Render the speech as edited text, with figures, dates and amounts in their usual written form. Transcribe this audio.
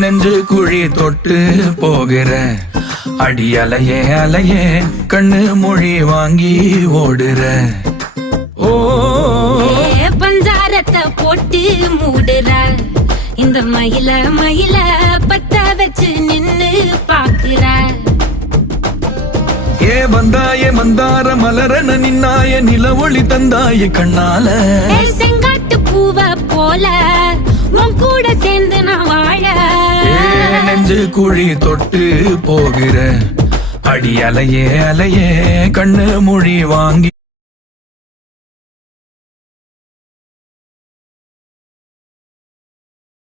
நெஞ்சு குழி தொட்டு போகிற அடி அலையே அலையே கண்ணு மொழி வாங்கி ஓடுற ஓ பஞ்சாரத்தை போட்டு மூடுற இந்த மயில மயில பத்த வச்சு நின்னு பாக்குற ஏ வந்தாய மந்தார மலரன நின்னாய நில ஒளி தந்தாய கண்ணால செங்காட்டு பூவ போல உன் கூட சேர்ந்து நான் வாழ நெஞ்சு குழி தொட்டு போகிற அடி அலையே அலையே கண்ணு மொழி வாங்கி